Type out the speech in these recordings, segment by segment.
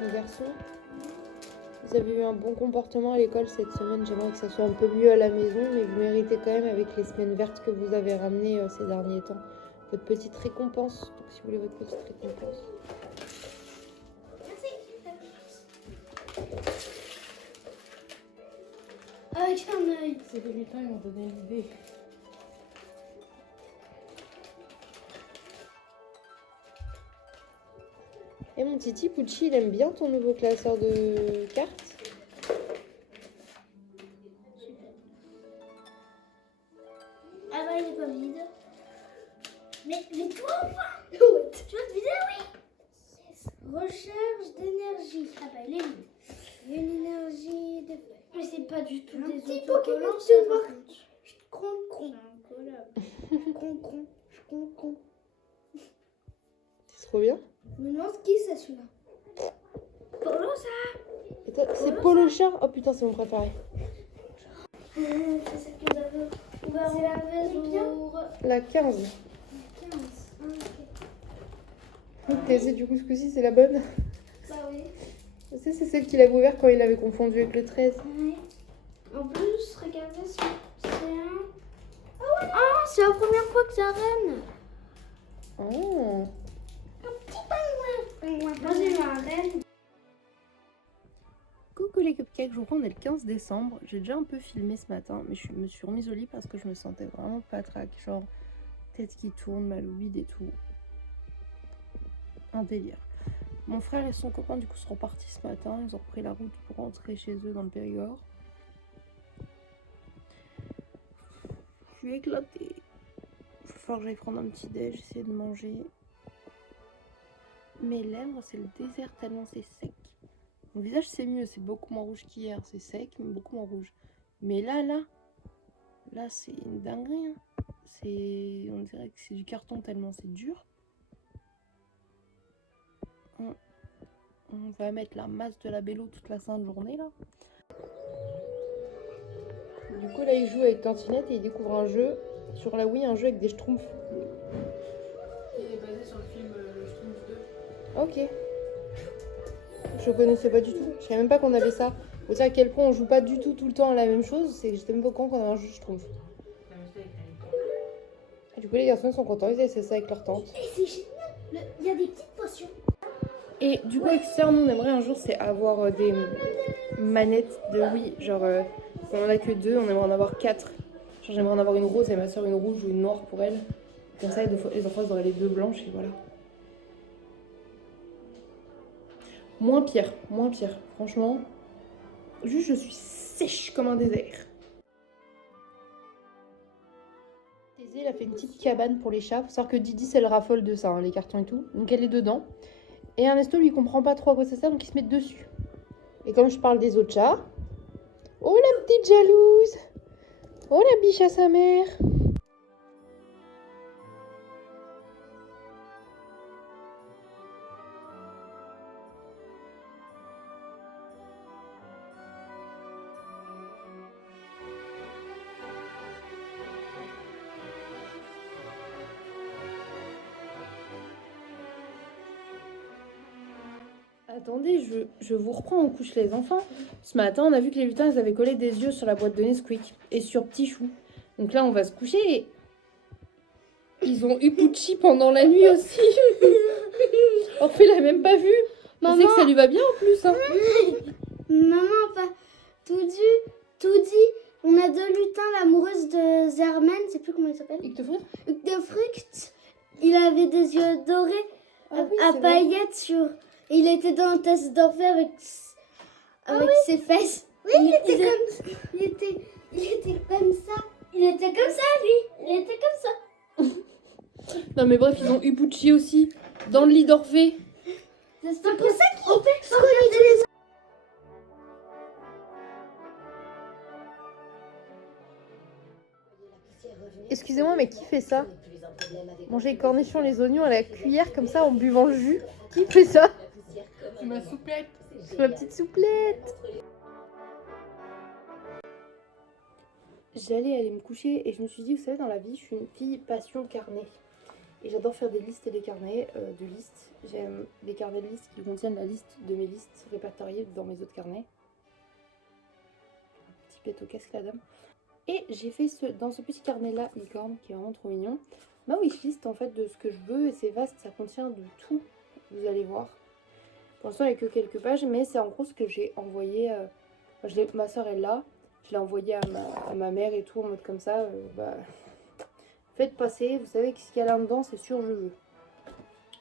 Mon garçon, vous avez eu un bon comportement à l'école cette semaine. J'aimerais que ça soit un peu mieux à la maison, mais vous méritez quand même avec les semaines vertes que vous avez ramenées ces derniers temps. Votre petite récompense. Donc si vous voulez votre petite récompense. Avec un œil. Ces débutants, ils m'ont donné l'idée. Et mon titi Pucci, il aime bien ton nouveau classeur de cartes. Ah bah il est pas vide. Mais toi enfin. Tu veux te vider? Oui. Yes. Recherche d'énergie. Ah bah il est vide. Il y a une énergie de... Mais c'est pas du tout des petit autocollants, Pokémon ça de par voir. contre. Concon. Concon. Concon. C'est trop bien. Je me demande qui c'est celui-là. Polo ça. C'est Polo Chat. Oh putain, c'est mon préféré. C'est celle que vous avez ouvert. C'est la Vésour. La 15. 15. Ah, ok. T'as essayé du coup ce coup-ci, c'est la bonne. Bah oui. Tu sais, c'est celle qu'il avait ouvert quand il avait confondu avec le 13. Oui. En plus, regardez, c'est un... Ah, c'est la première fois que ça reine. Oh. Un petit pingouin. Moi, j'ai eu un reine. Coucou les cupcakes, je vous prends, on est le 15 décembre. J'ai déjà un peu filmé ce matin, mais je me suis remise au lit parce que je me sentais vraiment patraque. Genre, tête qui tourne, mal au vide et tout. Un délire. Mon frère et son copain, du coup, sont partis ce matin. Ils ont repris la route pour rentrer chez eux dans le Périgord. Je suis éclatée. Il va falloir que j'aille prendre un petit déj, essayer de manger. Mes lèvres, c'est le désert tellement c'est sec. Mon visage, c'est mieux, c'est beaucoup moins rouge qu'hier. C'est sec, mais beaucoup moins rouge. Mais là, c'est une dinguerie. Hein. On dirait que c'est du carton tellement c'est dur. On va mettre la masse de la Bello toute la sainte journée, là. Du coup, là, il joue avec Tantinette et il découvre un jeu sur la Wii, un jeu avec des schtroumpfs. Il est basé sur le film Le Schtroumpf 2. Ok. Je connaissais pas du tout. Je savais même pas qu'on avait ça. Faut dire à quel point on joue pas du tout le temps à la même chose. C'est que j'étais même pas au courant qu'on avait un jeu schtroumpf. Et du coup, les garçons sont contents. Ils essaient ça avec leur tante. Et c'est génial. Il y a des petites potions. Et du coup, avec Sœur, nous, on aimerait un jour, c'est avoir des manettes de Wii. Genre, on en a que 2, on aimerait en avoir 4. Genre, j'aimerais en avoir une rose et ma soeur une rouge ou une noire pour elle. Comme ça, les enfants, ils auraient les 2 blanches et voilà. Moins pire. Franchement, juste, je suis sèche comme un désert. Thésée, elle a fait une petite cabane pour les chats. Faut savoir que Didi, c'est le raffole de ça, hein, les cartons et tout. Donc, elle est dedans. Et Ernesto, lui, comprend pas trop à quoi ça sert, donc il se met dessus. Et comme je parle des autres chats... Oh, la petite jalouse! Oh, la biche à sa mère! Attendez, je vous reprends, on couche les enfants. Ce matin, on a vu que les lutins, ils avaient collé des yeux sur la boîte de Nesquik et sur Petit Chou. Donc là, on va se coucher et... Ils ont eu Pucci pendant la nuit aussi. Orphée l'a même pas vu. Maman... Je sais que ça lui va bien en plus. Hein. Maman, pas tout dit. On a 2 lutins, l'amoureuse de Zerman, je sais plus comment il s'appelle. Hugues de Frucht. Hugues de Frucht. Il avait des yeux dorés Ah oui, à c'est vrai. paillettes sur... Et il était dans un tasse d'Orphée avec ses fesses. Oui, il était comme ça. Il était comme ça. Il était comme ça, lui. Il était comme ça. Non mais bref, ils ont eu Pucci aussi. Dans le lit d'Orphée. C'est pour ça qu'il fait regarder les... Excusez-moi, mais qui fait ça? Manger les cornichons, les oignons à la cuillère comme ça en buvant le jus. Qui fait ça? C'est ma souplette. C'est ma petite souplette. J'allais aller me coucher et je me suis dit, vous savez, dans la vie, je suis une fille passion carnée. Et j'adore faire des listes et des carnets de listes. J'aime des carnets de listes qui contiennent la liste de mes listes répertoriées dans mes autres carnets. Un petit pet au casque la dame. Et j'ai fait dans ce petit carnet là, licorne, qui est vraiment trop mignon, ma wishlist en fait de ce que je veux, et c'est vaste, ça contient de tout, vous allez voir. Pour l'instant il n'y a que quelques pages, mais c'est en gros ce que j'ai envoyé, ma soeur est là, je l'ai envoyé à ma mère et tout, en mode comme ça, faites passer, vous savez ce qu'il y a là-dedans, c'est sûr je veux.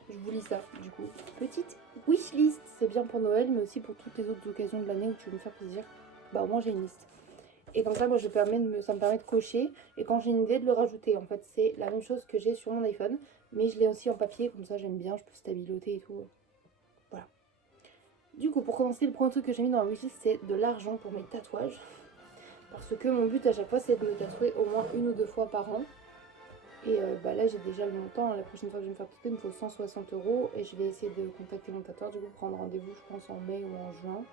Je vous lis ça, du coup. Petite wishlist, c'est bien pour Noël, mais aussi pour toutes les autres occasions de l'année où tu veux me faire plaisir. Bah au moins j'ai une liste. Et comme ça, moi, ça me permet de cocher. Et quand j'ai une idée, de le rajouter. En fait, c'est la même chose que j'ai sur mon iPhone. Mais je l'ai aussi en papier. Comme ça, j'aime bien. Je peux stabiloter et tout. Voilà. Du coup, pour commencer, le premier truc que j'ai mis dans la wishlist, c'est de l'argent pour mes tatouages. Parce que mon but à chaque fois, c'est de me tatouer au moins 1 ou 2 fois par an. Et là, j'ai déjà le montant. La prochaine fois que je vais me faire tatouer, il me faut 160 €. Et je vais essayer de contacter mon tatoueur. Du coup, prendre rendez-vous, je pense, en mai ou en juin.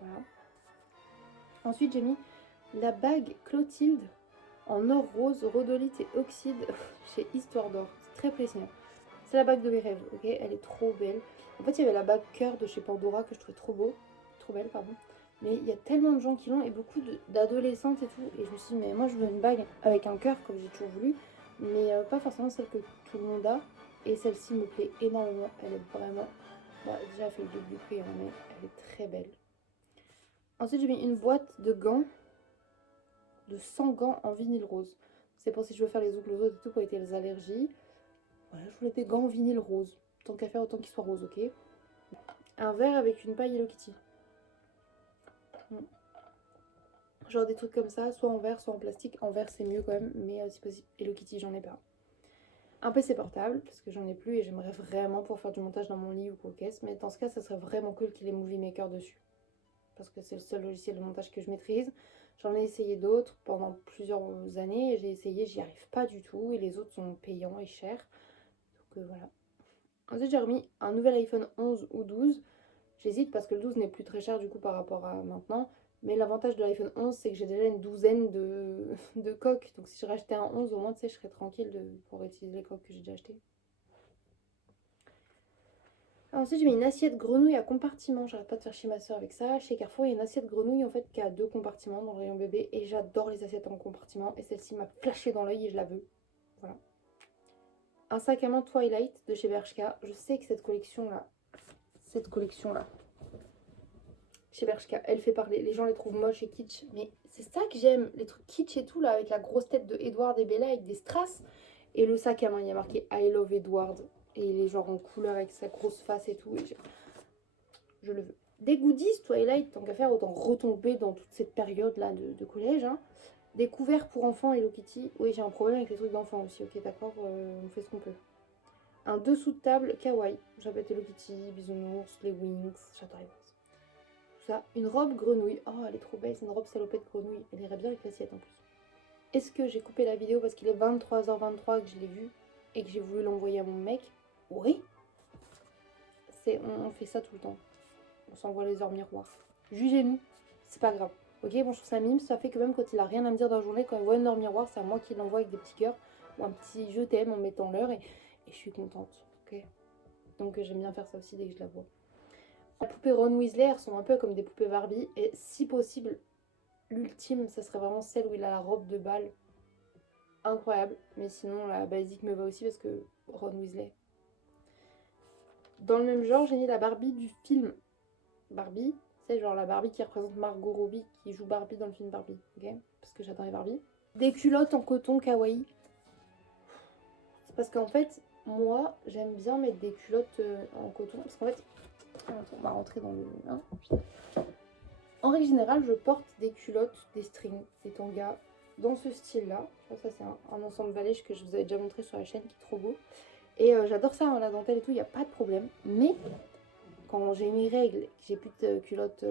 Voilà. Ensuite, j'ai mis la bague Clotilde en or rose, rhodolite et oxyde chez Histoire d'Or. C'est très précis. C'est la bague de mes rêves, ok? Elle est trop belle. En fait, il y avait la bague cœur de chez Pandora que je trouvais trop belle, pardon. Mais il y a tellement de gens qui l'ont et beaucoup d'adolescentes et tout. Et je me suis dit, mais moi je veux une bague avec un cœur comme j'ai toujours voulu, mais pas forcément celle que tout le monde a. Et celle-ci me plaît énormément. Elle est vraiment. Bon, déjà, elle fait le double du prix, hein, mais elle est très belle. Ensuite, j'ai mis une boîte de gants, de 100 gants en vinyle rose. C'est pour si je veux faire les ongles roses et tout pour éviter les allergies. Voilà, je voulais des gants en vinyle rose. Tant qu'à faire, autant qu'ils soient roses, ok? Un verre avec une paille Hello Kitty. Genre des trucs comme ça, soit en verre, soit en plastique. En verre, c'est mieux quand même, mais si possible, Hello Kitty, j'en ai pas. Un PC portable, parce que j'en ai plus et j'aimerais vraiment pouvoir faire du montage dans mon lit ou quoi qu'est-ce. Mais dans ce cas, ça serait vraiment cool qu'il ait Movie Maker dessus. Parce que c'est le seul logiciel de montage que je maîtrise. J'en ai essayé d'autres pendant plusieurs années et j'ai essayé, j'y arrive pas du tout et les autres sont payants et chers. Donc voilà. Ensuite j'ai remis un nouvel iPhone 11 ou 12. J'hésite parce que le 12 n'est plus très cher du coup par rapport à maintenant. Mais l'avantage de l'iPhone 11 c'est que j'ai déjà une douzaine de coques. Donc si je rachetais un 11 au moins tu sais je serais tranquille pour utiliser les coques que j'ai déjà achetées. Ensuite, j'ai mis une assiette grenouille à compartiment. J'arrête pas de faire chez ma soeur avec ça. Chez Carrefour, il y a une assiette grenouille en fait qui a 2 compartiments dans le rayon bébé. Et j'adore les assiettes en compartiment. Et celle-ci m'a flashé dans l'œil et je la veux. Voilà. Un sac à main Twilight de chez Bershka. Je sais que cette collection-là, chez Bershka, elle fait parler. Les gens les trouvent moches et kitsch. Mais c'est ça que j'aime. Les trucs kitsch et tout là, avec la grosse tête de Edward et Bella avec des strass. Et le sac à main, il y a marqué I love Edward. Et il est genre en couleur avec sa grosse face et tout. Et je le veux. Des goodies Twilight, tant qu'à faire, autant retomber dans toute cette période-là de collège. Hein. Des couverts pour enfants Hello Kitty. Oui, j'ai un problème avec les trucs d'enfants aussi. Ok, d'accord, on fait ce qu'on peut. Un dessous de table kawaii. J'appelle Hello Kitty, Bisounours, les Wings. J'adore les Wings. Tout ça. Une robe grenouille. Oh, elle est trop belle. C'est une robe salopette grenouille. Elle irait bien avec l'assiette en plus. Est-ce que j'ai coupé la vidéo parce qu'il est 23h23 que je l'ai vu et que j'ai voulu l'envoyer à mon mec? Oui. On fait ça tout le temps. On s'envoie les heures miroirs. Jugez-nous, c'est pas grave. Ok, bon, je trouve ça mime, ça fait que même quand il a rien à me dire dans la journée, quand il voit une heure miroir, c'est à moi qui l'envoie avec des petits cœurs ou un petit je t'aime en mettant l'heure et je suis contente. Ok, donc j'aime bien faire ça aussi dès que je la vois. La poupée Ron Weasley, elles sont un peu comme des poupées Barbie et si possible, l'ultime, ça serait vraiment celle où il a la robe de bal. Incroyable, mais sinon la basique me va aussi parce que Ron Weasley. Dans le même genre, j'ai mis la Barbie du film Barbie, c'est genre la Barbie qui représente Margot Robbie qui joue Barbie dans le film Barbie, ok? Parce que j'adore les Barbie. Des culottes en coton kawaii. C'est parce qu'en fait, moi, j'aime bien mettre des culottes en coton. Parce qu'en fait, on va rentrer dans le... Hein, en règle générale, je porte des culottes, des strings, des tangas dans ce style-là. Ça, c'est un ensemble valèche que je vous avais déjà montré sur la chaîne qui est trop beau. Et j'adore ça, hein, la dentelle et tout, il n'y a pas de problème. Mais quand j'ai mes règles, que j'ai plus de culottes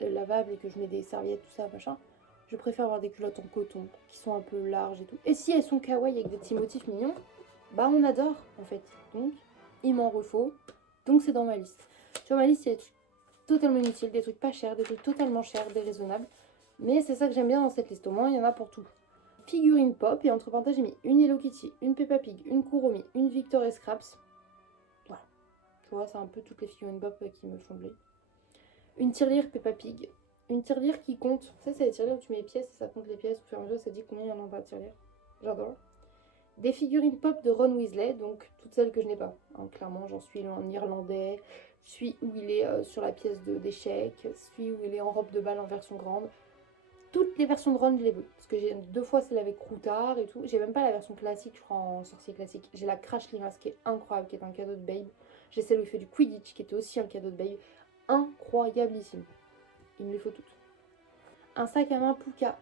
lavables et que je mets des serviettes, tout ça, machin, je préfère avoir des culottes en coton, qui sont un peu larges et tout. Et si elles sont kawaii avec des petits motifs mignons, bah on adore en fait. Donc, il m'en refaut. Donc c'est dans ma liste. Sur ma liste, il y a des trucs totalement inutiles, des trucs pas chers, des trucs totalement chers, déraisonnables. Mais c'est ça que j'aime bien dans cette liste. Au moins, il y en a pour tout. figurines pop. Et entre parenthèses, j'ai mis une Hello Kitty, une Peppa Pig, une Kuromi, une Victor Scraps. Voilà. Tu vois, c'est un peu toutes les figurines pop qui me font de l'œil. Une tirelire Peppa Pig. Une tirelire qui compte. Tu sais, c'est les tirelires où tu mets les pièces et ça compte les pièces. Au fur et à mesure, ça dit combien il y en a dans la tirelire. J'adore. Des figurines pop de Ron Weasley, donc toutes celles que je n'ai pas. Hein, clairement, j'en suis en irlandais, celui où il est sur la pièce d'échecs, celui où il est en robe de bal en version grande. Toutes les versions de Ron, je les veux. Parce que j'ai 2 fois celle avec Croutard et tout. J'ai même pas la version classique, je crois, en sorcier classique. J'ai la Crash Limace qui est incroyable, qui est un cadeau de Babe. J'ai celle où il fait du Quidditch, qui était aussi un cadeau de Babe. Incroyablissime. Il me les faut toutes. Un sac à main Puka.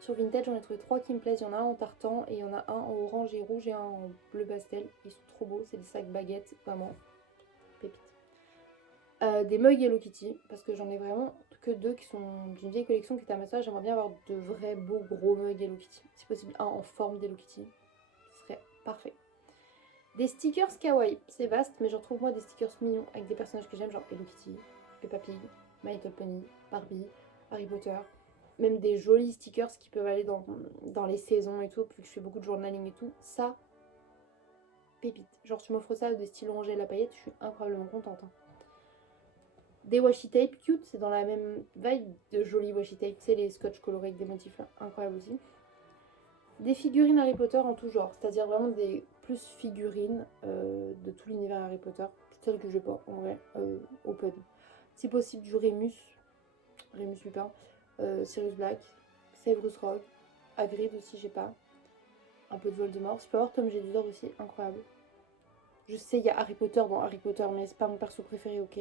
Sur Vintage, j'en ai trouvé 3 qui me plaisent. Il y en a un en tartan et il y en a un en orange et rouge et un en bleu pastel. Ils sont trop beaux. C'est des sacs baguettes, vraiment pépites. Des mugs Hello Kitty, parce que j'en ai vraiment que 2 qui sont d'une vieille collection qui était à ma soeur. J'aimerais bien avoir de vrais beaux gros mugs Hello Kitty. Si possible, un en forme d'Hello Kitty. Ce serait parfait. Des stickers kawaii. C'est vaste, mais j'en trouve moi des stickers mignons avec des personnages que j'aime, genre Hello Kitty, Peppa Pig, My Little Pony, Barbie, Harry Potter. Même des jolis stickers qui peuvent aller dans les saisons et tout, vu que je fais beaucoup de journaling et tout. Ça, pépite. Genre, tu m'offres ça, des stylos rangés à la paillette, je suis incroyablement contente. Hein. Des washi tape cute, c'est dans la même vibe de jolis washi tape. Tu sais, les scotch colorés avec des motifs là, incroyable aussi. Des figurines Harry Potter en tout genre, c'est-à-dire vraiment des plus figurines de tout l'univers Harry Potter. Celles que j'ai pas, en vrai, open. Si possible, du Remus Lupin. Sirius Black, Severus Rogue, Hagrid aussi, j'ai pas. Un peu de Voldemort. Je peux avoir Tom Jedusor aussi, incroyable. Je sais, il y a Harry Potter dans Harry Potter, mais c'est pas mon perso préféré, ok.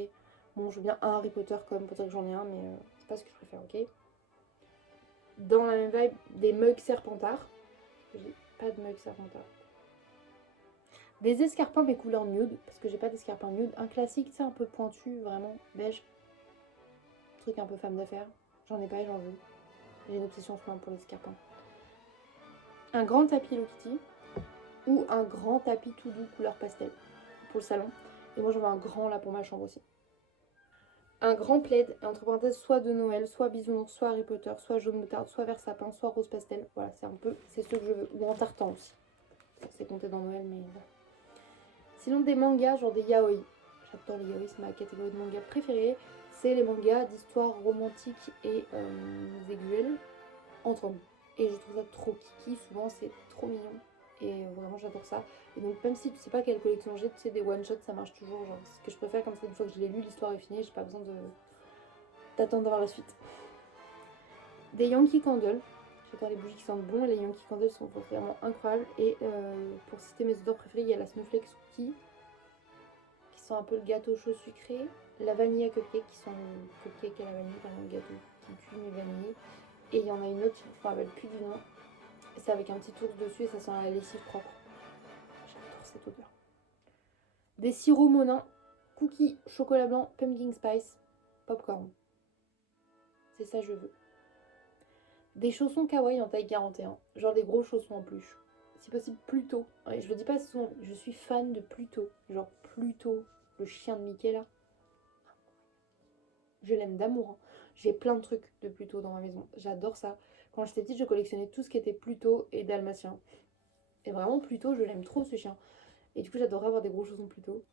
Bon, je veux bien un Harry Potter quand même pour dire que j'en ai un, mais c'est pas ce que je préfère, ok. Dans la même vibe, des mugs Serpentard. J'ai pas de mugs Serpentard. Des escarpins mais couleur nude, parce que j'ai pas d'escarpins nude. Un classique, c'est un peu pointu, vraiment, beige. Truc un peu femme d'affaires. J'en ai pas et j'en veux. J'ai une obsession en ce moment pour les escarpins. Un grand tapis Hello Kitty ou un grand tapis tout doux couleur pastel pour le salon. Et moi j'en veux un grand là pour ma chambre aussi. Un grand plaid, entre parenthèses, soit de Noël, soit bisounours, soit Harry Potter, soit jaune moutarde, soit vert sapin, soit rose pastel. Voilà, c'est ce que je veux. Ou en tartan aussi. C'est compté dans Noël, mais voilà. Sinon des mangas, genre des yaoi. J'adore les yaoi, c'est ma catégorie de mangas préférée. C'est les mangas d'histoire romantique et visuelle entre hommes. Et je trouve ça trop kiki, souvent c'est trop mignon. Et vraiment j'adore ça. Et donc même si tu sais pas quelle collection j'ai, tu sais des one shots ça marche toujours. Genre ce que je préfère comme ça, une fois que je l'ai lu, l'histoire est finie, j'ai pas besoin d'attendre d'avoir la suite. Des Yankee Candle. J'adore les bougies qui sentent bon et les Yankee Candle sont vraiment incroyables. Et pour citer mes odeurs préférées, il y a la Snowflake Cookie qui sont un peu le gâteau chaud sucré. La vanilla cupcake qui sont le cupcake à la vanille, par exemple gâteau qui pue mais vanillé. Et il y en a une autre, je me rappelle plus du nom. C'est avec un petit ours dessus et ça sent la lessive propre. J'adore cette odeur. Des sirops Monin, cookies, chocolat blanc, pumpkin spice, popcorn. C'est ça je veux. Des chaussons kawaii en taille 41, genre des gros chaussons en peluche. Si possible Pluto. Ouais, je le dis pas souvent, je suis fan de Pluto. Genre Pluto, le chien de Mickey là. Je l'aime d'amour. Hein. J'ai plein de trucs de Pluto dans ma maison. J'adore ça. Quand j'étais petite, je collectionnais tout ce qui était Pluto et Dalmatien. Et vraiment, Pluto, je l'aime trop ce chien. Et du coup, j'adorerais avoir des gros chaussons Pluto.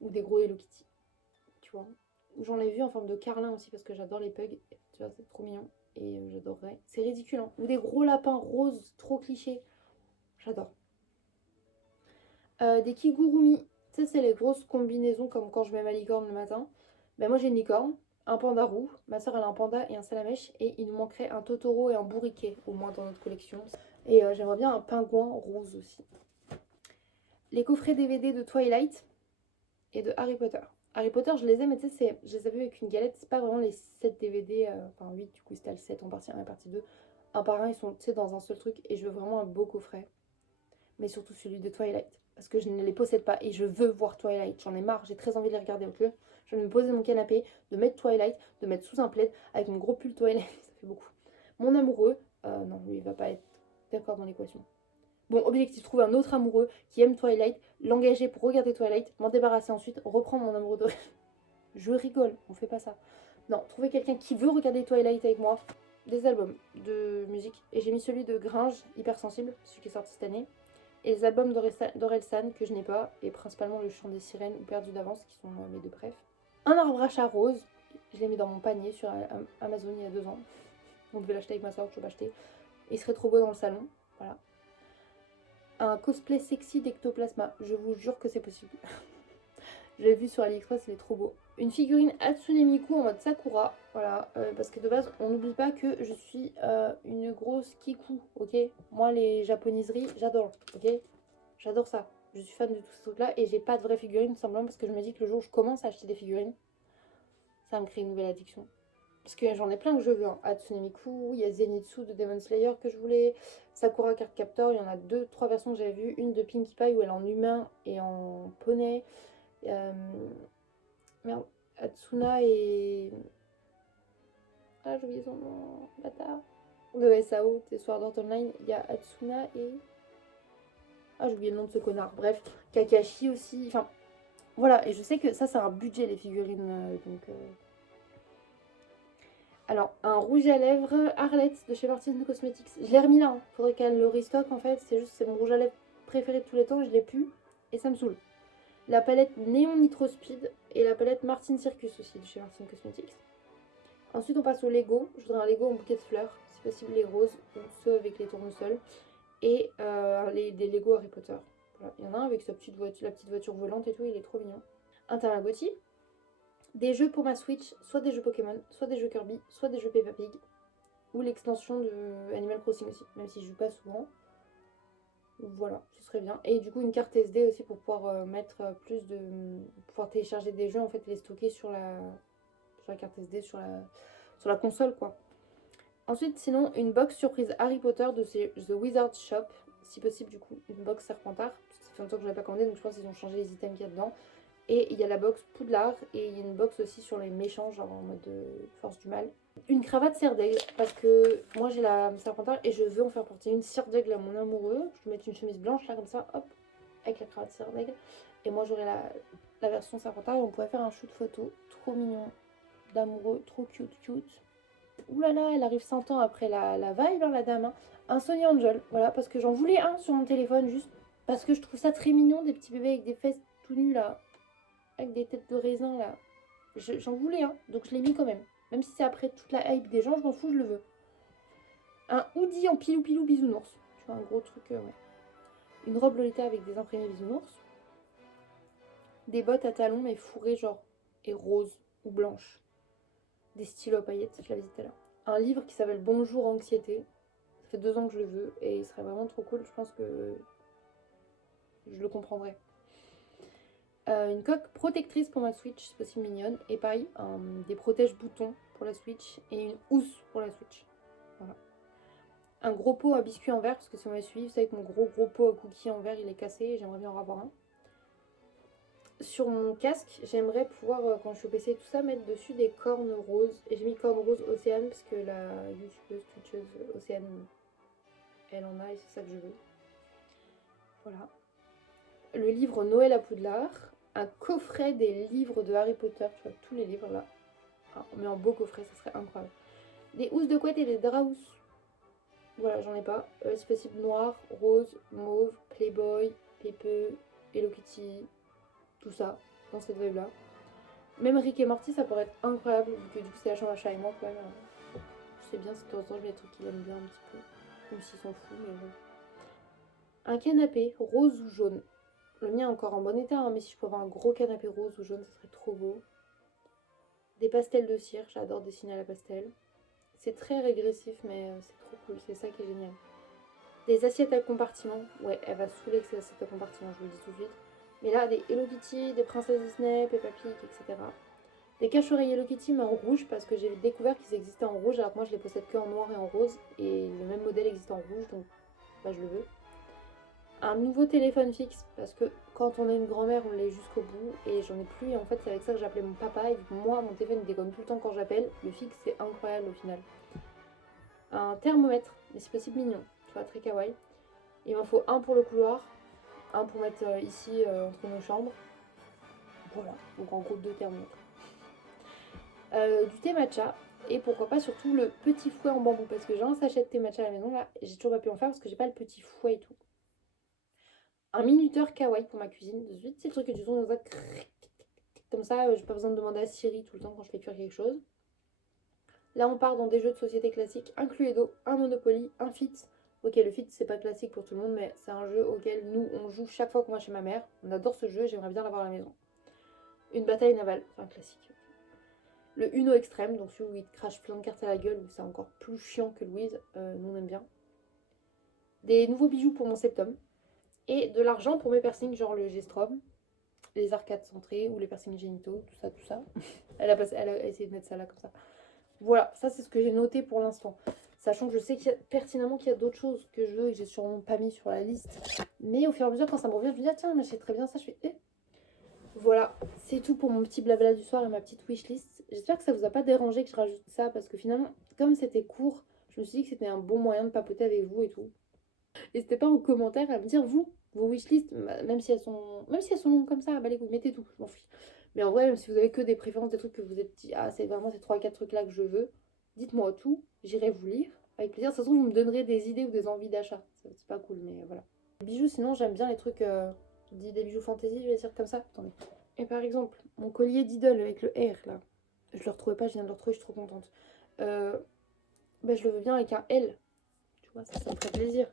Ou des gros Hello Kitty. Tu vois. J'en ai vu en forme de carlin aussi parce que j'adore les pugs. Tu vois, c'est trop mignon. Et j'adorerais. C'est ridicule, hein. Ou des gros lapins roses, trop clichés. J'adore. Des kigurumi. Tu sais, c'est les grosses combinaisons comme quand je mets ma licorne le matin. Ben moi, j'ai une licorne. Un panda roux, ma soeur elle a un panda et un salamèche et il nous manquerait un Totoro et un bourriquet au moins dans notre collection. Et j'aimerais bien un pingouin rose aussi. Les coffrets DVD de Twilight et de Harry Potter. Harry Potter je les aime mais tu sais je les avais avec une galette, c'est pas vraiment les 7 DVD, enfin 8 du coup c'était le 7 en partie 1 et partie 2. Un par un ils sont dans un seul truc et je veux vraiment un beau coffret. Mais surtout celui de Twilight. Parce que je ne les possède pas et je veux voir Twilight. J'en ai marre, j'ai très envie de les regarder. Donc je vais me poser mon canapé, de mettre Twilight, de mettre sous un plaid avec mon gros pull Twilight. Ça fait beaucoup. Mon amoureux, non, lui il va pas être d'accord dans l'équation. Bon, objectif, trouver un autre amoureux qui aime Twilight, l'engager pour regarder Twilight, m'en débarrasser ensuite, reprendre mon amoureux de... Je rigole, on fait pas ça. Non, trouver quelqu'un qui veut regarder Twilight avec moi des albums de musique. Et j'ai mis celui de Gringe, Hypersensible, celui qui est sorti cette année. Et les albums d'Orelsan que je n'ai pas, et principalement Le Chant des Sirènes ou Perdu d'avance, qui sont mes deux préf. Un arbre à chat rose, je l'ai mis dans mon panier sur Amazon il y a 2 ans. On devait l'acheter avec ma soeur, je l'ai acheté. Il serait trop beau dans le salon, voilà. Un cosplay sexy d'Ectoplasma, je vous jure que c'est possible. Je l'ai vu sur AliExpress, il est trop beau. Une figurine Hatsune Miku en mode Sakura, voilà, parce que de base, on n'oublie pas que je suis une grosse kikou, ok. Moi, les japoniseries, j'adore, ok. J'adore ça. Je suis fan de tous ces trucs-là et j'ai pas de vraies figurines, tout simplement parce que je me dis que le jour où je commence à acheter des figurines, ça va me créer une nouvelle addiction. Parce que j'en ai plein que je veux. Hein. Hatsune Miku, il y a Zenitsu de Demon Slayer que je voulais. Sakura Card Captor, il y en a 2-3 versions que j'avais vues. Une de Pinkie Pie où elle est en humain et en poney. Merde, Hatsuna et... Ah, j'ai oublié son nom, bâtard. De SAO, c'est Sword Art Online. Il y a Hatsuna et... Ah, j'ai oublié le nom de ce connard. Bref, Kakashi aussi. Enfin, voilà. Et je sais que ça, c'est un budget, les figurines. Alors, un rouge à lèvres Arlette de chez Martin Cosmetics. Je l'ai remis là. Hein. Faudrait qu'elle le restock en fait. C'est juste, c'est mon rouge à lèvres préféré de tous les temps. Je l'ai plus. Et ça me saoule. La palette Néon Nitro Speed et la palette Martin Circus aussi de chez Martin Cosmetics. Ensuite, on passe au Lego. Je voudrais un Lego en bouquet de fleurs. Si possible, les roses ou ceux avec les tournesols. Et des Lego Harry Potter. Voilà. Il y en a un avec sa petite voiture, la petite voiture volante et tout. Il est trop mignon. Un Tamagotchi. Des jeux pour ma Switch, soit des jeux Pokémon, soit des jeux Kirby, soit des jeux Peppa Pig, ou l'extension de Animal Crossing aussi, même si je joue pas souvent. Voilà, ce serait bien. Et du coup, une carte SD aussi pour pouvoir mettre plus de. Pouvoir télécharger des jeux en fait et les stocker sur la carte SD, sur la console quoi. Ensuite, sinon, une box surprise Harry Potter de The Wizard Shop, si possible, du coup, une box Serpentard, parce que ça fait longtemps que je l'ai pas commandé, donc je pense qu'ils ont changé les items qu'il y a dedans. Et il y a la box Poudlard et il y a une box aussi sur les méchants, genre en mode force du mal. Une cravate serre d'aigle parce que moi j'ai la Serpentard et je veux en faire porter une serre d'aigle à mon amoureux. Je vais mettre une chemise blanche là comme ça, hop, avec la cravate serre d'aigle. Et moi j'aurai la version Serpentard et on pourrait faire un shoot photo trop mignon d'amoureux, trop cute. Ouh là là, elle arrive 100 ans après la vibe, hein, la dame. Hein. Un Sony Angel, voilà, parce que j'en voulais un sur mon téléphone juste parce que je trouve ça très mignon, des petits bébés avec des fesses tout nus là. Avec des têtes de raisin là. J'en voulais un, donc je l'ai mis quand même. Même si c'est après toute la hype des gens, je m'en fous, je le veux. Un hoodie en pilou bisounours. Tu vois, un gros truc, ouais. Une robe Lolita avec des imprimés bisounours. Des bottes à talons mais fourrées genre et roses ou blanches. Des stylos à paillettes, je l'avais dit tout à l'heure. Un livre qui s'appelle Bonjour Anxiété. Ça fait 2 ans que je le veux et il serait vraiment trop cool. Je pense que je le comprendrais. Une coque protectrice pour ma Switch, c'est possible mignonne. Et pareil, des protège-boutons pour la Switch et une housse pour la Switch. Voilà. Un gros pot à biscuits en verre, parce que si on m'a suivi, vous savez que mon gros pot à cookies en verre, il est cassé et j'aimerais bien en avoir un. Sur mon casque, j'aimerais pouvoir, quand je suis au PC et tout ça, mettre dessus des cornes roses. Et j'ai mis cornes roses Océane, parce que la youtubeuse, twitcheuse Océane, elle en a et c'est ça que je veux. Voilà. Le livre Noël à Poudlard. Un coffret des livres de Harry Potter, tu vois, tous les livres là. Ah, mais en beau coffret, ça serait incroyable. Des housses de couette et des draps housses. Voilà, j'en ai pas. C'est possible noir, rose, mauve, Playboy, Pepe, Hello Kitty, tout ça, dans cette vibe là. Même Rick et Morty, ça pourrait être incroyable, vu que du coup c'est la chambre à chat et moi, quand même. Je sais bien, c'est de temps en temps, je mets des trucs qu'il aime bien un petit peu. Même s'ils s'en foutent, mais bon. Un canapé, rose ou jaune. Le mien est encore en bon état, hein, mais si je pouvais avoir un gros canapé rose ou jaune, ça serait trop beau. Des pastels de cire, j'adore dessiner à la pastel. C'est très régressif, mais c'est trop cool, c'est ça qui est génial. Des assiettes à compartiment, ouais, elle va saouler avec ces assiettes à compartiment, je vous le dis tout de suite. Mais là, des Hello Kitty, des princesses Disney, Peppa Pig, etc. Des cache-oreilles Hello Kitty, mais en rouge, parce que j'ai découvert qu'ils existaient en rouge, alors que moi je les possède que en noir et en rose, et le même modèle existe en rouge, donc bah, je le veux. Un nouveau téléphone fixe, parce que quand on est une grand-mère, on l'est jusqu'au bout, et j'en ai plus, et en fait c'est avec ça que j'appelais mon papa, et moi mon téléphone il déconne tout le temps quand j'appelle, le fixe c'est incroyable au final. Un thermomètre, mais c'est possible mignon, tu vois, très kawaii. Il m'en faut un pour le couloir, un pour mettre ici entre nos chambres, voilà, donc en gros 2 thermomètres. Du thé matcha, Et pourquoi pas surtout le petit fouet en bambou. Parce que j'ai un sachet de thé matcha à la maison là. Et j'ai toujours pas pu en faire parce que j'ai pas le petit fouet et tout. Un minuteur kawaii pour ma cuisine. De suite, c'est le truc que tu tournes dans un... Comme ça, j'ai pas besoin de demander à Siri tout le temps quand je fais cuire quelque chose. Là, on part dans des jeux de société classiques. Un Cluedo, un Monopoly, un Fit. Ok, le Fit, c'est pas classique pour tout le monde, mais c'est un jeu auquel nous, on joue chaque fois qu'on va chez ma mère. On adore ce jeu, j'aimerais bien l'avoir à la maison. Une bataille navale, c'est un classique. Le Uno extrême, donc celui où il te crache plein de cartes à la gueule, où c'est encore plus chiant que Louise, nous on aime bien. Des nouveaux bijoux pour mon septum. Et de l'argent pour mes piercings, genre le G-Strom, les arcades centrées ou les piercings génitaux, tout ça, tout ça. Elle a essayé de mettre ça là comme ça. Voilà, ça c'est ce que j'ai noté pour l'instant. Sachant que je sais pertinemment qu'il y a d'autres choses que je veux et que j'ai sûrement pas mis sur la liste. Mais au fur et à mesure, quand ça me revient, je me dis, ah tiens, mais c'est très bien ça, je fais, eh. Voilà, c'est tout pour mon petit blabla du soir et ma petite wishlist. J'espère que ça vous a pas dérangé que je rajoute ça, parce que finalement, comme c'était court, je me suis dit que c'était un bon moyen de papoter avec vous et tout. N'hésitez pas en commentaire à me dire, vous, vos wishlists, même si elles sont longues comme ça, bah les couilles, mettez tout, je m'en fiche. Mais en vrai, même si vous avez que des préférences, des trucs que vous êtes dit, ah, c'est vraiment ces 3-4 trucs-là que je veux, dites-moi tout, j'irai vous lire avec plaisir. Ça se trouve, vous me donnerez des idées ou des envies d'achat. C'est pas cool, mais voilà. Les bijoux, sinon, j'aime bien les trucs, des bijoux fantasy, je vais dire comme ça. Attendez. Et par exemple, mon collier d'idole avec le R, là, je le retrouvais pas, je viens de le retrouver, je suis trop contente. Bah, je le veux bien avec un L. Tu vois, ça me ferait plaisir.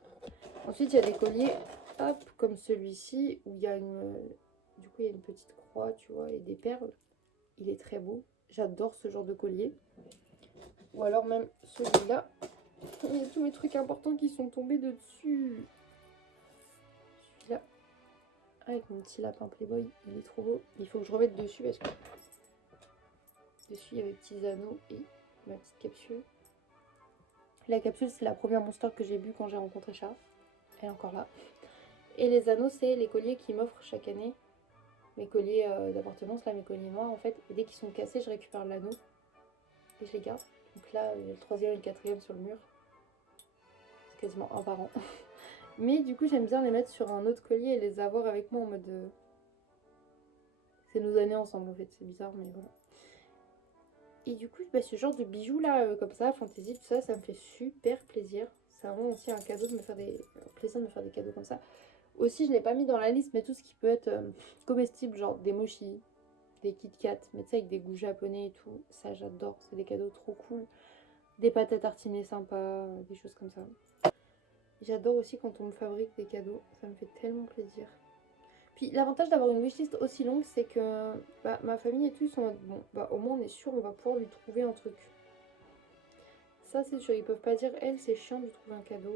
Ensuite, il y a des colliers, hop, comme celui-ci, où il y a du coup, il y a une petite croix, tu vois, et des perles. Il est très beau. J'adore ce genre de collier. Ou alors même celui-là. Il y a tous mes trucs importants qui sont tombés de dessus. Celui-là, avec mon petit lapin Playboy, il est trop beau. Il faut que je remette dessus parce que dessus, il y avait des petits anneaux et ma petite capsule. La capsule, c'est la première Monster que j'ai bu quand j'ai rencontré Chat. Elle est encore là. Et les anneaux, c'est les colliers qu'ils m'offrent chaque année. Mes colliers d'appartenance, là, mes colliers noirs en fait. Et dès qu'ils sont cassés, je récupère l'anneau et je les garde. Donc là, il y a le 3e et le 4e sur le mur. C'est quasiment un par an. Mais du coup, j'aime bien les mettre sur un autre collier et les avoir avec moi en mode... C'est nos années ensemble en fait, c'est bizarre, mais voilà. Et du coup, bah, ce genre de bijoux là, comme ça, fantasy, tout ça, ça me fait super plaisir. C'est vraiment aussi un cadeau de me faire un plaisir de me faire des cadeaux comme ça. Aussi, je ne l'ai pas mis dans la liste, mais tout ce qui peut être comestible, genre des mochis, des Kit Kat, mais tu sais, avec des goûts japonais et tout, ça j'adore, c'est des cadeaux trop cool. Des pâtes à tartiner sympas, des choses comme ça. J'adore aussi quand on me fabrique des cadeaux, ça me fait tellement plaisir. Puis l'avantage d'avoir une wishlist aussi longue, c'est que bah, ma famille et tout, ils sont en mode, bon, bah au moins on est sûr, on va pouvoir lui trouver un truc. Ça c'est sûr, ils peuvent pas dire, elle c'est chiant de lui trouver un cadeau.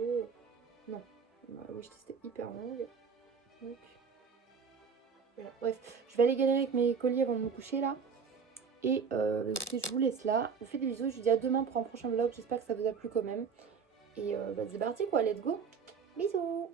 Non, ma wishlist est hyper longue. Donc, voilà. Bref, je vais aller galérer avec mes colliers avant de me coucher là. Et écoutez, je vous laisse là. Je vous fais des bisous, je vous dis à demain pour un prochain vlog. J'espère que ça vous a plu quand même. Et bah, c'est parti quoi, let's go. Bisous.